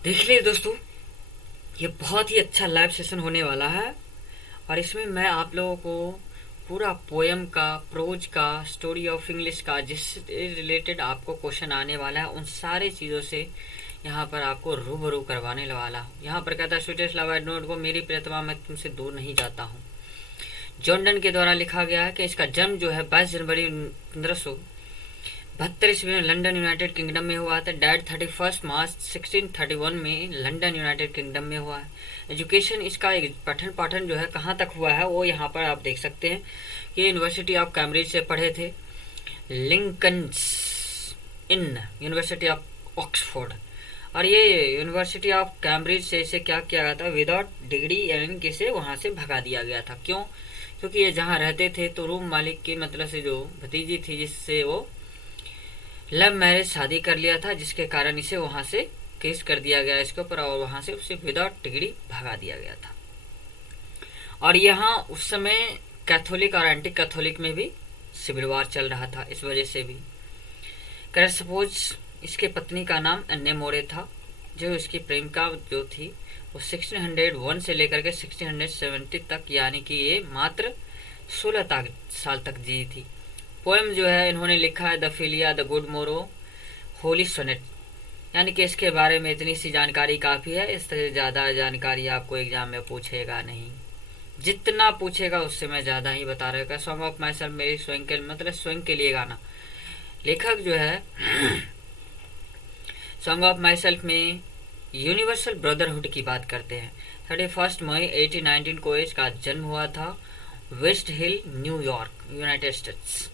देख लीजिए दोस्तों, ये बहुत ही अच्छा लाइव सेशन होने वाला है। और इसमें मैं आप लोगों को पूरा पोयम का, प्रोज का, स्टोरी ऑफ इंग्लिश का, जिससे रिलेटेड आपको क्वेश्चन आने वाला है, उन सारे चीज़ों से यहाँ पर आपको रूबरू करवाने वाला हूँ। यहाँ पर कहता है, स्वीटेस्ट लव आई नोट को, मेरी प्रियतमा मैं तुमसे दूर नहीं जाता हूँ। जॉन डन के द्वारा लिखा गया है कि इसका जन्म जो है 22 जनवरी 1972 में लंदन यूनाइटेड किंगडम में हुआ था। डेड 31 मार्च 1631 में लंदन यूनाइटेड किंगडम में हुआ है। एजुकेशन इसका पठन पाठन जो है कहाँ तक हुआ है वो यहाँ पर आप देख सकते हैं कि यूनिवर्सिटी ऑफ कैम्ब्रिज से पढ़े थे, Lincoln's in university of Oxford, और ये यूनिवर्सिटी ऑफ कैम्ब्रिज से इसे क्या किया गया था, विदाउट डिग्री यानी कि इसे वहाँ से भगा दिया गया था। क्यों? क्योंकि ये जहाँ रहते थे तो रूम मालिक की मतलब से जो भतीजी थी, जिससे वो लव मैरिज शादी कर लिया था, जिसके कारण इसे वहाँ से केस कर दिया गया इसके ऊपर, और वहाँ से उसे विदाउट डिग्री भगा दिया गया था। और यहाँ उस समय कैथोलिक और एंटी कैथोलिक में भी सिविल वार चल रहा था, इस वजह से भी। कर सपोज इसके पत्नी का नाम अन्य मोरे था, जो इसकी प्रेमिका जो थी वो 1601 से लेकर के 1670 तक, यानी कि ये मात्र 16 साल तक जी थी। पोएम जो है इन्होंने लिखा है द फिलिया द गुड मोरो होली सोनेट, यानी कि इसके बारे में इतनी सी जानकारी काफ़ी है। इस तरह ज़्यादा जानकारी आपको एग्जाम में पूछेगा नहीं, जितना पूछेगा उससे मैं ज़्यादा ही बता रहा हूँ। सॉन्ग ऑफ माई सेल्फ, मेरी स्वयं के मतलब स्वयं के लिए गाना। लेखक जो है सॉन्ग ऑफ माई सेल्फ में यूनिवर्सल ब्रदरहुड की बात करते हैं। 31 मई 1819 को इसका जन्म हुआ था, west hill New York United States.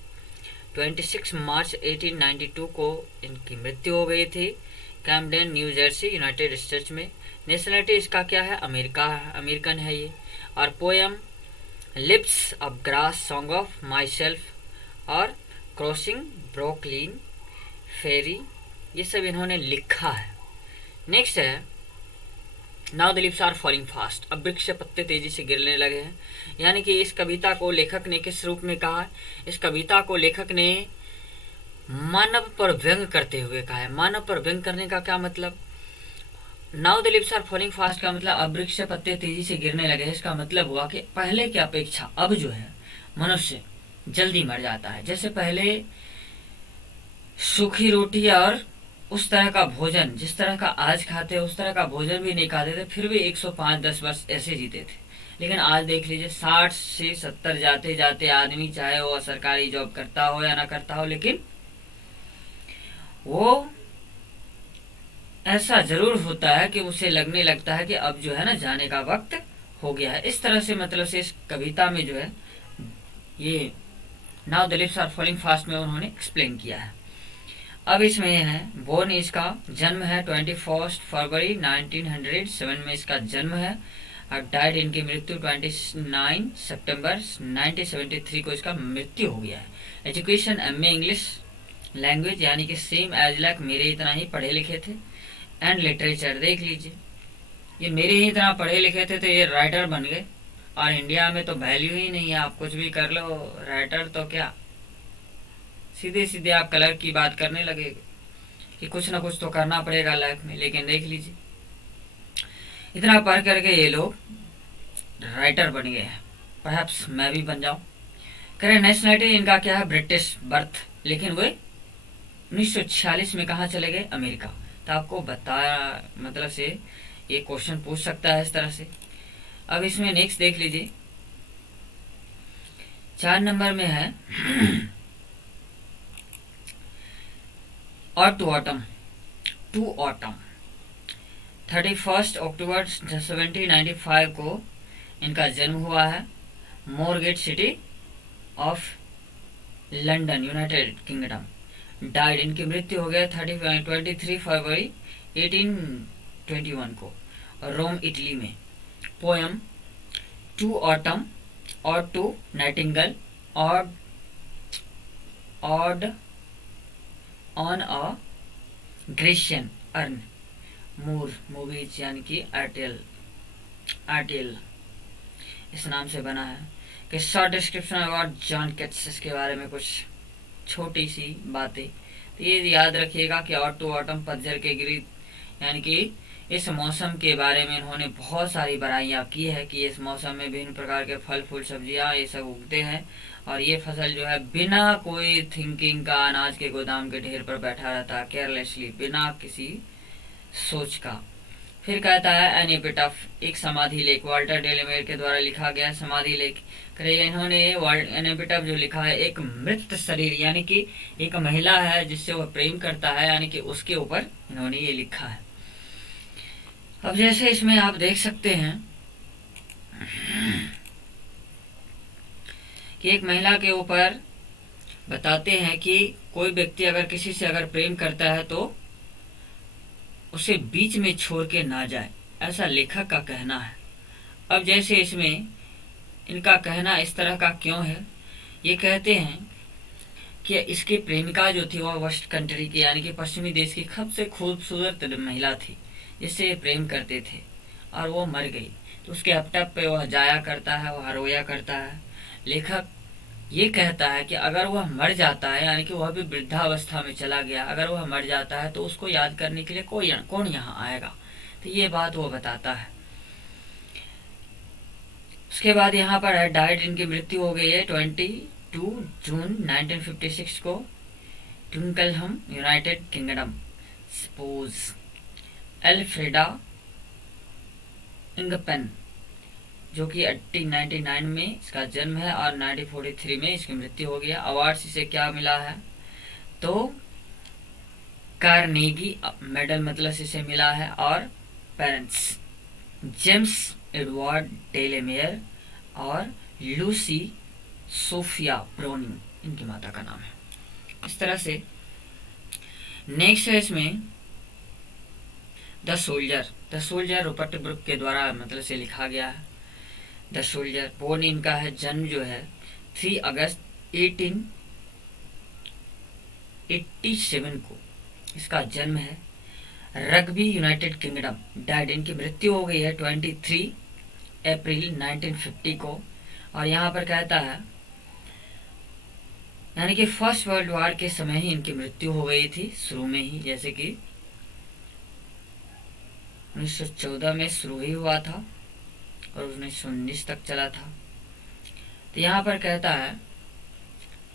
26 मार्च 1892 को इनकी मृत्यु हो गई थी, Camden New Jersey United States में। नेशनलिटी इसका क्या है, अमेरिकन है ये। और poem lips of grass, song of myself और क्रॉसिंग ब्रोकलिन फेरी, ये सब इन्होंने लिखा है। नेक्स्ट है now the lips are falling fast, अब वृक्ष से पत्ते तेजी से गिरने लगे हैं। यानी कि इस कविता को लेखक ने किस रूप में कहा है? इस कविता को लेखक ने मानव पर व्यंग करते हुए कहा है। मानव पर व्यंग करने का क्या मतलब? Now the lips are falling fast का मतलब अब वृक्ष से पत्ते तेजी से गिरने लगे, इसका मतलब हुआ कि पहले की अपेक्षा अब जो है मनुष्य जल्दी मर जाता है। जैसे पहले सूखी रोटी और उस तरह का भोजन जिस तरह का आज खाते हैं उस तरह का भोजन भी नहीं खाते थे, फिर भी 105-10 वर्ष ऐसे जीते थे। लेकिन आज देख लीजिए 60 से 70 जाते जाते आदमी, चाहे वो सरकारी जॉब करता हो या ना करता हो, लेकिन वो ऐसा जरूर होता है कि उसे लगने लगता है कि अब जो है ना जाने का वक्त हो गया है। इस तरह से मतलब से इस कविता में जो है ये now the lips are falling fast में उन्होंने एक्सप्लेन किया है। अब इसमें है बोर्न, इसका जन्म है 21 फरवरी 1907 में इसका जन्म है, और डाइड इनकी मृत्यु 29 सितंबर 1973 को इसका मृत्यु हो गया है। एजुकेशन एमए इंग्लिश लैंग्वेज, यानी कि सेम एज लाइक मेरे इतना ही पढ़े लिखे थे। एंड लिटरेचर देख लीजिए, ये मेरे ही इतना पढ़े लिखे थे तो ये राइटर बन गए, और इंडिया में तो वैल्यू ही नहीं है, आप कुछ भी कर लो, राइटर तो क्या, सीधे सीधे आप कलर की बात करने लगे कि कुछ ना कुछ तो करना पड़ेगा लाइफ में। लेकिन देख लीजिए इतना पढ़ करके ये लोग राइटर बन गए हैं। परहैप्स मैं भी बन जाऊं। करें नेशनलिटी इनका क्या है, ब्रिटिश बर्थ, लेकिन वे 1946 में कहाँ चले गए, अमेरिका। तो आपको बताया मतलब से ये क्वेश्चन पूछ सकता है इस तरह से। अब इसमें नेक्स्ट देख लीजिए, 4 नंबर में है और टू ऑटम 31 अक्टूबर 1795 को इनका जन्म हुआ है, Moorgate city of London United Kingdom. Died इनकी मृत्यु हो गया 23 फरवरी 1821 को, रोम इटली में। पोएम टू ऑटम और टू नाइटिंगल और ode on a Grecian urn मूर मूवीज, यानी कि आर्टियल इस नाम से बना है। कि short description about John Keats के बारे में कुछ छोटी सी बातें, तो ये याद रखिएगा कि ऑटो ऑटम पतझड़ के गीत, यानी कि इस मौसम के बारे में इन्होंने बहुत सारी बड़ाइयाँ की है कि इस मौसम में विभिन्न प्रकार के फल फूल सब्जियाँ ये सब उगते हैं और ये फसल जो है बिना कोई थिंकिंग का अनाज के गोदाम के ढेर पर बैठा रहता है, केयरलेसली, बिना किसी सोच का। फिर कहता है एन एपिटाफ, एक समाधि लेख, वाल्टर डेलेमेयर के द्वारा लिखा गया समाधि लेख। इन्होंने एन एपिटाफ जो लिखा है एक मृत शरीर यानी कि एक महिला है जिससे वह प्रेम करता है, यानी कि उसके ऊपर इन्होंने ये लिखा है। अब जैसे इसमें आप देख सकते हैं कि एक महिला के ऊपर बताते हैं कि कोई व्यक्ति अगर किसी से अगर प्रेम करता है तो उसे बीच में छोड़ के ना जाए, ऐसा लेखक का कहना है। अब जैसे इसमें इनका कहना इस तरह का क्यों है, ये कहते हैं कि इसकी प्रेमिका जो थी वह वेस्ट कंट्री की यानी कि पश्चिमी देश की सबसे खूबसूरत महिला थी जिससे ये प्रेम करते थे और वो मर गई, तो उसके अपटप पे वह जाया करता है, वह रोया करता है। लेखक ये कहता है कि अगर वह मर जाता है यानी कि वह भी वृद्धावस्था में चला गया, अगर वह मर जाता है तो उसको याद करने के लिए कौन यहाँ आएगा, तो ये बात वो बताता है। उसके बाद यहाँ पर है डाइड, इनकी मृत्यु हो गई है 22 जून 1956 को, ट्विंकलहम, यूनाइटेड किंगडम। सपोज एल्फ्रेडा इंगपेन जो कि 1899 में इसका जन्म है और 1943 में इसकी मृत्यु हो गया। अवार्ड्स इसे क्या मिला है, तो कार्नेगी मेडल मतलब इसे मिला है, और पेरेंट्स जेम्स एडवर्ड डेलेमेयर और लूसी सोफिया ब्रोनिंग इनकी माता का नाम है। इस तरह से नेक्स्ट है इसमें द सोल्जर रूपर्ट ब्रुक के द्वारा मतलब से लिखा गया है। द सोल्जर, बोर्न इनका है, जन्म जो है 3 अगस्त 1887 को इसका जन्म है। Rugby, United Kingdom. डाइड, इनकी मृत्यु हो गई है 23 अप्रैल 1950 को। और यहाँ पर कहता है यानी कि फर्स्ट वर्ल्ड वॉर के समय ही इनकी मृत्यु हो गई थी, शुरू में ही, जैसे कि 1914 में शुरू ही हुआ था और 1919 तक चला था। तो यहाँ पर कहता है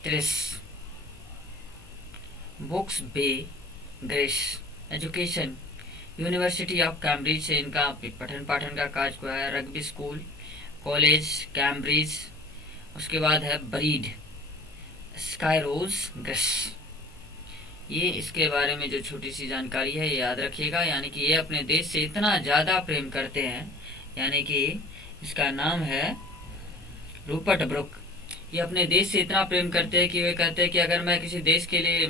त्रिस books by Grace education, University of Cambridge से इनका पठन पाठन का कार्य हुआ है। Rugby school, college Cambridge. उसके बाद है ब्रीड स्काईरोज ग्रेस, ये इसके बारे में जो छोटी सी जानकारी है ये याद रखिएगा। यानी कि ये अपने देश से इतना ज़्यादा प्रेम करते हैं, यानी कि इसका नाम है रूपर्ट ब्रुक। ये अपने देश से इतना प्रेम करते हैं कि वे कहते हैं कि अगर मैं किसी देश के लिए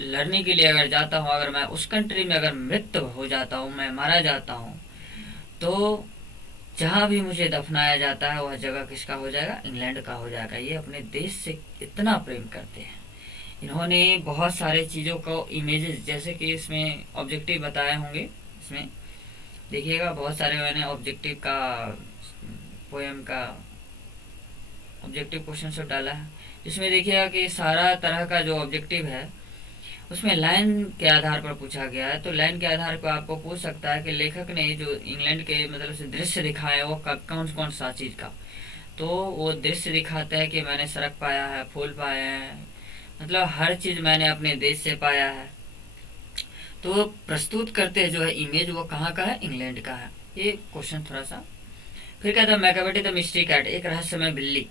लड़ने के लिए अगर जाता हूँ, अगर मैं उस कंट्री में अगर मृत हो जाता हूँ, मैं मारा जाता हूँ, तो जहाँ भी मुझे दफनाया जाता है वह जगह किसका हो जाएगा, इंग्लैंड का हो जाएगा। ये अपने देश से इतना प्रेम करते हैं। इन्होंने बहुत सारे चीज़ों को इमेजेस, जैसे कि इसमें ऑब्जेक्टिव बताए होंगे, इसमें देखिएगा बहुत सारे मैंने ऑब्जेक्टिव का पोएम का ऑब्जेक्टिव क्वेश्चन सब डाला है, जिसमें देखिएगा कि सारा तरह का जो ऑब्जेक्टिव है उसमें लाइन के आधार पर पूछा गया है। तो लाइन के आधार पर आपको पूछ सकता है कि लेखक ने जो इंग्लैंड के मतलब से दृश्य दिखाया है वो कौन कौन सा चीज़ का, तो वो दृश्य दिखाता है कि मैंने सड़क पाया है, फूल पाए हैं, मतलब हर चीज़ मैंने अपने देश से पाया है। तो प्रस्तुत करते जो है इमेज वो कहाँ का है, इंग्लैंड का है। ये क्वेश्चन थोड़ा सा। फिर कहता है मैकाबेटी द मिस्ट्री कैट, एक रहस्यमय बिल्ली।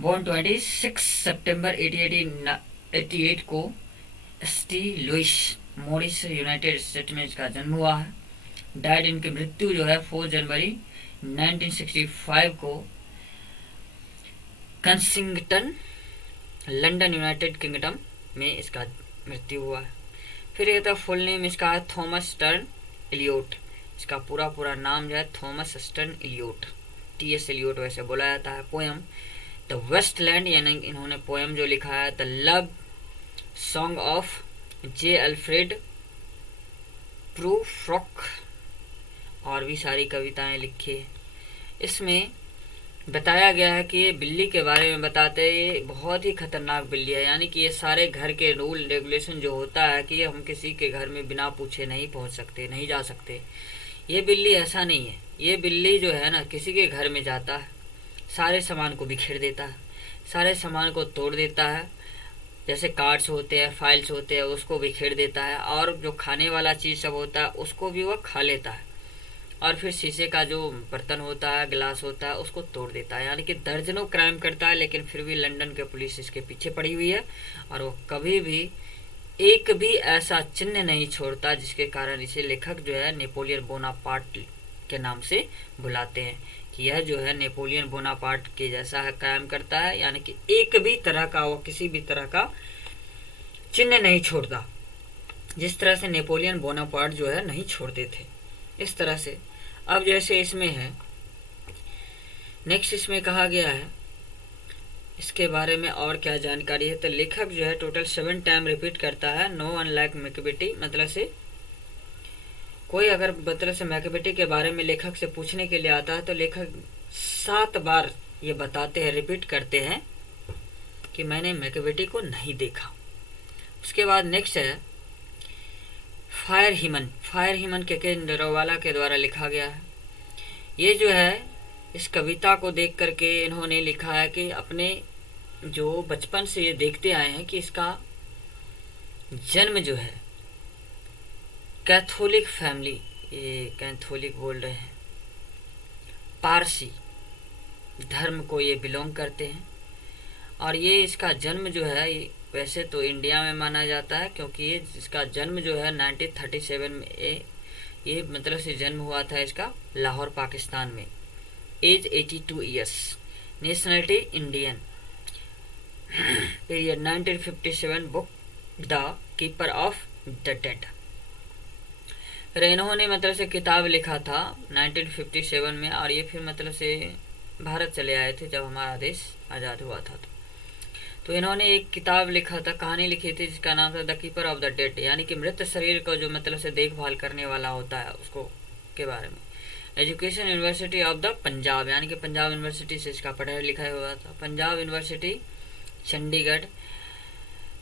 बोर्न 26 सितंबर 1888 को टी लुइस मॉरिस, यूनाइटेड स्टेट में इसका जन्म हुआ है। डाइड, इनकी मृत्यु जो है 4 जनवरी 1965 को कंसिंगटन, लंदन, यूनाइटेड किंगडम में इसका मृत्यु हुआ है। फिर ये तो फुल नेम इसका है थॉमस स्टर्न इलियोट। इसका पूरा नाम जो है थॉमस स्टर्न इलियोट, टी.एस. इलियोट वैसे बोला जाता है। पोएम द वेस्टलैंड, यानी इन्होंने पोएम जो लिखा है the love song of J. Alfred Prufrock, और भी सारी कविताएं लिखी है। इसमें बताया गया है कि ये बिल्ली के बारे में बताते हैं, ये बहुत ही खतरनाक बिल्ली है। यानी कि ये सारे घर के रूल रेगुलेशन जो होता है कि हम किसी के घर में बिना पूछे नहीं पहुंच सकते, नहीं जा सकते, ये बिल्ली ऐसा नहीं है। ये बिल्ली जो है ना, किसी के घर में जाता है, सारे सामान को बिखेर देता है, सारे सामान को तोड़ देता है, जैसे कार्ड्स होते हैं, फाइल्स होते हैं, उसको बिखेर देता है, और जो खाने वाला चीज़ सब होता है उसको भी वह खा लेता है, और फिर शीशे का जो बर्तन होता है, गिलास होता है, उसको तोड़ देता है। यानी कि दर्जनों क्राइम करता है, लेकिन फिर भी लंदन के पुलिस इसके पीछे पड़ी हुई है, और वो कभी भी एक भी ऐसा चिन्ह नहीं छोड़ता जिसके कारण इसे लेखक जो है नेपोलियन बोनापार्ट के नाम से बुलाते हैं, कि यह जो है नेपोलियन बोनापार्ट के जैसा है, क्राइम करता है। यानी कि एक भी तरह का, वो किसी भी तरह का चिन्ह नहीं छोड़ता, जिस तरह से नेपोलियन बोनापार्ट जो है नहीं छोड़ते थे, इस तरह से। अब जैसे इसमें है, नेक्स्ट इसमें कहा गया है इसके बारे में और क्या जानकारी है, तो लेखक जो है टोटल 7 टाइम रिपीट करता है, नो अनलाइक मैकबेटी। मतलब से कोई अगर मतलब से मैकबेटी के बारे में लेखक से पूछने के लिए आता है तो लेखक 7 बार ये बताते हैं, रिपीट करते हैं कि मैंने मैकबेटी को नहीं देखा। उसके बाद नेक्स्ट है फायर हीमन। फायर हीमन के नरोवाला के द्वारा लिखा गया है। ये जो है इस कविता को देख करके इन्होंने लिखा है कि अपने जो बचपन से ये देखते आए हैं कि इसका जन्म जो है कैथोलिक फैमिली, ये कैथोलिक बोल रहे हैं, पारसी धर्म को ये बिलोंग करते हैं, और ये इसका जन्म जो है वैसे तो इंडिया में माना जाता है, क्योंकि ये इसका जन्म जो है 1937 में ये मतलब से जन्म हुआ था इसका लाहौर पाकिस्तान में। Age 82 years, nationality Indian, period 1957, book the keeper of the dead. फिर इन्होंने मतलब से किताब लिखा था 1957 में, और ये फिर मतलब से भारत चले आए थे जब हमारा देश आज़ाद हुआ था। तो इन्होंने एक किताब लिखा था, कहानी लिखी थी जिसका नाम था the keeper of the dead, यानी कि मृत शरीर को जो मतलब से देखभाल करने वाला होता है उसको के बारे में। Education University of the Punjab, यानी कि पंजाब यूनिवर्सिटी से इसका पढ़ाई लिखाई हुआ था। Punjab university Chandigarh.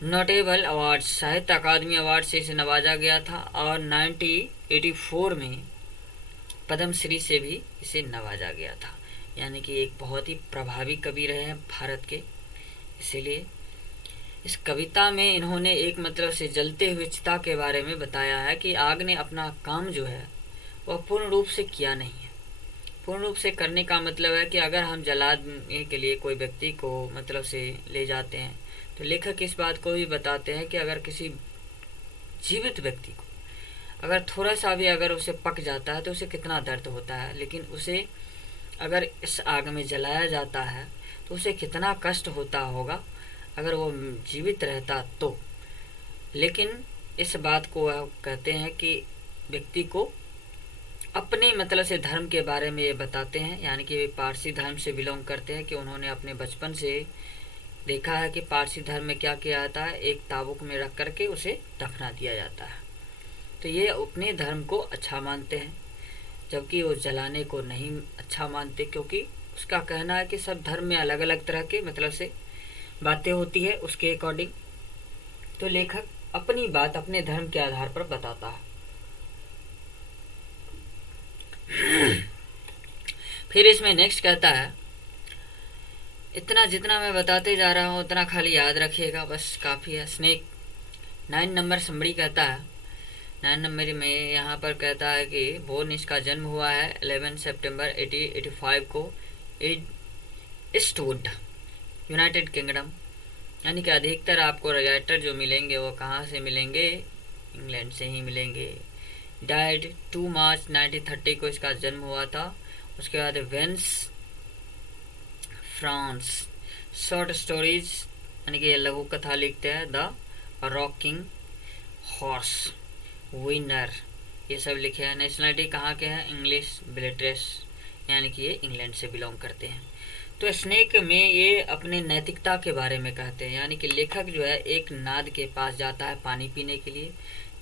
Notable awards, साहित्य अकादमी अवार्ड से इसे नवाजा गया था, और 1984 में पद्मश्री से भी इसे नवाजा गया था। यानी कि एक बहुत ही प्रभावी कवि रहे हैं भारत के। इसीलिए इस कविता में इन्होंने एक मतलब से जलते हुए चिता के बारे में बताया है कि आग ने अपना काम जो है वह पूर्ण रूप से किया नहीं है। पूर्ण रूप से करने का मतलब है कि अगर हम जलाने के लिए कोई व्यक्ति को मतलब से ले जाते हैं, तो लेखक इस बात को भी बताते हैं कि अगर किसी जीवित व्यक्ति को अगर थोड़ा सा भी अगर उसे पक जाता है तो उसे कितना दर्द होता है, लेकिन उसे अगर इस आग में जलाया जाता है तो उसे कितना कष्ट होता होगा अगर वो जीवित रहता तो। लेकिन इस बात को वह कहते हैं कि व्यक्ति को अपने मतलब से धर्म के बारे में ये बताते हैं, यानी कि वे पारसी धर्म से बिलोंग करते हैं, कि उन्होंने अपने बचपन से देखा है कि पारसी धर्म में क्या किया जाता है, एक ताबूक में रख करके उसे दफना दिया जाता है। तो ये अपने धर्म को अच्छा मानते हैं, जबकि वो जलाने को नहीं अच्छा मानते, क्योंकि उसका कहना है कि सब धर्म में अलग अलग तरह के मतलब से बातें होती है उसके अकॉर्डिंग। तो लेखक अपनी बात अपने धर्म के आधार पर बताता है। फिर इसमें नेक्स्ट कहता है, इतना जितना मैं बताते जा रहा हूँ उतना खाली याद रखिएगा, बस काफ़ी है। स्नेक 9 नंबर समरी कहता है, 9 नंबर में यहाँ पर कहता है कि बोर्न इसका जन्म हुआ है 11 सितंबर 1885 को ईस्टवुड, यूनाइटेड किंगडम। यानी कि अधिकतर आपको राइटर जो मिलेंगे वो कहाँ से मिलेंगे, इंग्लैंड से ही मिलेंगे। डाइड 2 मार्च 1930 को इसका जन्म हुआ था। उसके बाद वेंस फ्रांस, शॉर्ट स्टोरीज यानी कि ये लघु कथा लिखते हैं। द रॉकिंग हॉर्स, विनर, ये सब लिखे हैं। नेशनलिटी कहाँ के हैं, इंग्लिश ब्रिटिश, यानी कि ये इंग्लैंड से बिलोंग करते हैं। तो स्नेक में ये अपने नैतिकता के बारे में कहते हैं, यानी कि लेखक जो है एक नाद के पास जाता है पानी पीने के लिए,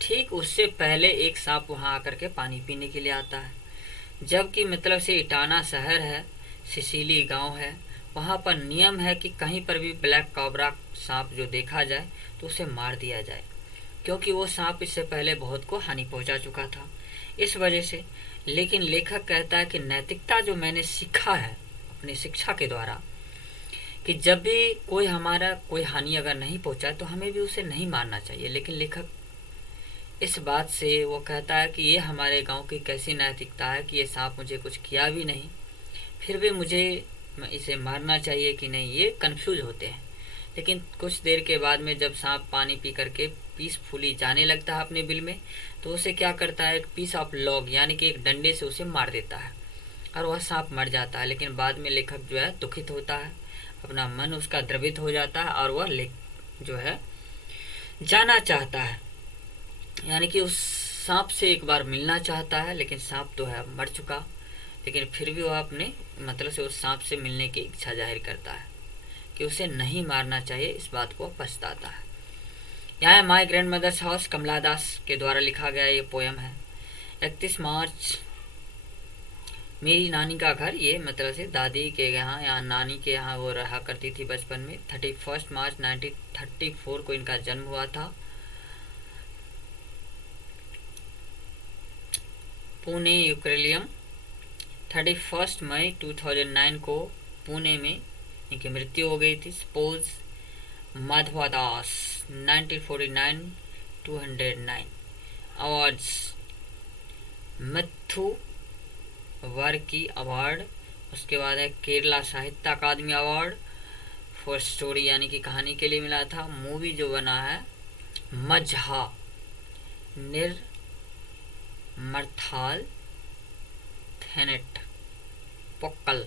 ठीक उससे पहले एक सांप वहाँ आकर के पानी पीने के लिए आता है। जबकि मतलब से इटाना शहर है सिसिली गांव है, वहाँ पर नियम है कि कहीं पर भी ब्लैक कॉबरा सांप जो देखा जाए तो उसे मार दिया जाए, क्योंकि वो सांप इससे पहले बहुत को हानि पहुंचा चुका था, इस वजह से। लेकिन लेखक कहता है कि नैतिकता जो मैंने सीखा है अपनी शिक्षा के द्वारा, कि जब भी कोई हमारा कोई हानि अगर नहीं पहुंचा तो हमें भी उसे नहीं मारना चाहिए। लेकिन लेखक इस बात से वो कहता है कि ये हमारे गांव की कैसी नैतिकता है कि ये सांप मुझे कुछ किया भी नहीं, फिर भी मुझे इसे मारना चाहिए कि नहीं, ये कंफ्यूज होते हैं। लेकिन कुछ देर के बाद में जब सांप पानी पी करके पीसफुली जाने लगता है अपने बिल में, तो उसे क्या करता है, एक पीस ऑफ लॉग यानी कि एक डंडे से उसे मार देता है और वह सांप मर जाता है। लेकिन बाद में लेखक जो है दुखित होता है, अपना मन उसका द्रवित हो जाता है और वह जो है जाना चाहता है, यानी कि उस सांप से एक बार मिलना चाहता है। लेकिन सांप तो है मर चुका, लेकिन फिर भी वह अपने मतलब से उस सांप से मिलने की इच्छा जाहिर करता है कि उसे नहीं मारना चाहिए, इस बात को पछताता है। यहाँ माई ग्रैंड मदर्स हाउस कमला दास के द्वारा लिखा गया ये पोयम है। 31 मार्च मेरी नानी का घर, ये मतलब से दादी के यहाँ या नानी के यहाँ वो रहा करती थी बचपन में। 31 मार्च 1934 को इनका जन्म हुआ था। पुणे यूक्रेलियम। 31 मई 2009 को पुणे में इनकी मृत्यु हो गई थी। स्पोज माधवादास 1949 209। अवार्ड्स, मथु वर्की अवार्ड, उसके बाद है केरला साहित्य अकादमी अवार्ड फॉर स्टोरी यानी कि कहानी के लिए मिला था। मूवी जो बना है मजहा मर्थाल थेनेट पोक्कल,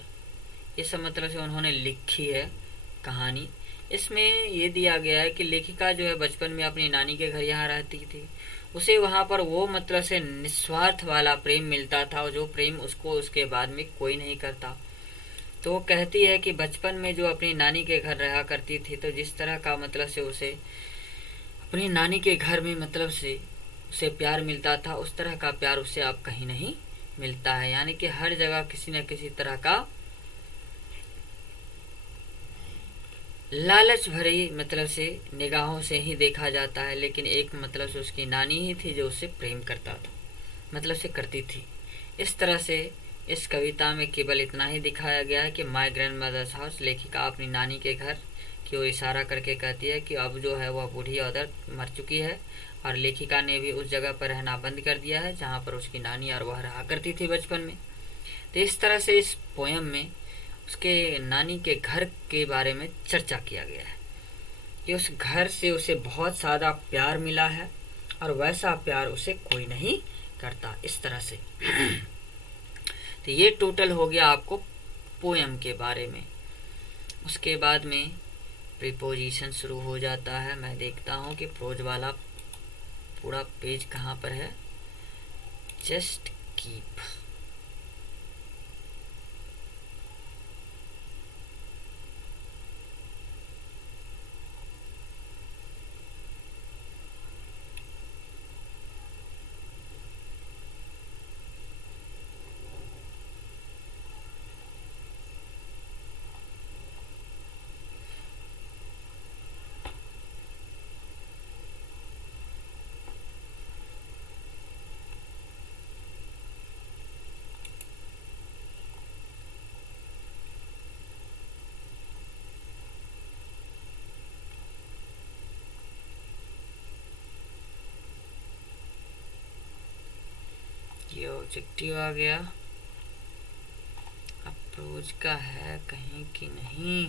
ये सब मतलब से उन्होंने लिखी है कहानी। इसमें ये दिया गया है कि लेखिका जो है बचपन में अपनी नानी के घर यहाँ रहती थी, उसे वहाँ पर वो मतलब से निस्वार्थ वाला प्रेम मिलता था, और जो प्रेम उसको उसके बाद में कोई नहीं करता। तो वो कहती है कि बचपन में जो अपनी नानी के घर रहा करती थी, तो जिस तरह का मतलब से उसे अपनी नानी के घर में मतलब से उसे प्यार मिलता था, उस तरह का प्यार उसे अब कहीं नहीं मिलता है। यानी कि हर जगह किसी न किसी तरह का लालच भरी मतलब से निगाहों से ही देखा जाता है। लेकिन एक मतलब से उसकी नानी ही थी जो उससे प्रेम करता था, मतलब से करती थी। इस तरह से इस कविता में केवल इतना ही दिखाया गया है कि माई ग्रैंड मदर्स हाउस, लेखिका अपनी नानी के घर की ओर इशारा करके कहती है कि अब जो है वह बूढ़ी औरत मर चुकी है, और लेखिका ने भी उस जगह पर रहना बंद कर दिया है जहाँ पर उसकी नानी और वह रहा करती थी बचपन में। तो इस तरह से इस पोयम में उसके नानी के घर के बारे में चर्चा किया गया है कि उस घर से उसे बहुत ज़्यादा प्यार मिला है और वैसा प्यार उसे कोई नहीं करता, इस तरह से। तो ये टोटल हो गया आपको पोयम के बारे में। उसके बाद में प्रीपोजिशन शुरू हो जाता है। मैं देखता हूँ कि प्रोज वाला पूरा पेज कहाँ पर है। जस्ट कीप, ये ऑब्जेक्टिव आ गया। अप्रोच का है कहीं कि नहीं।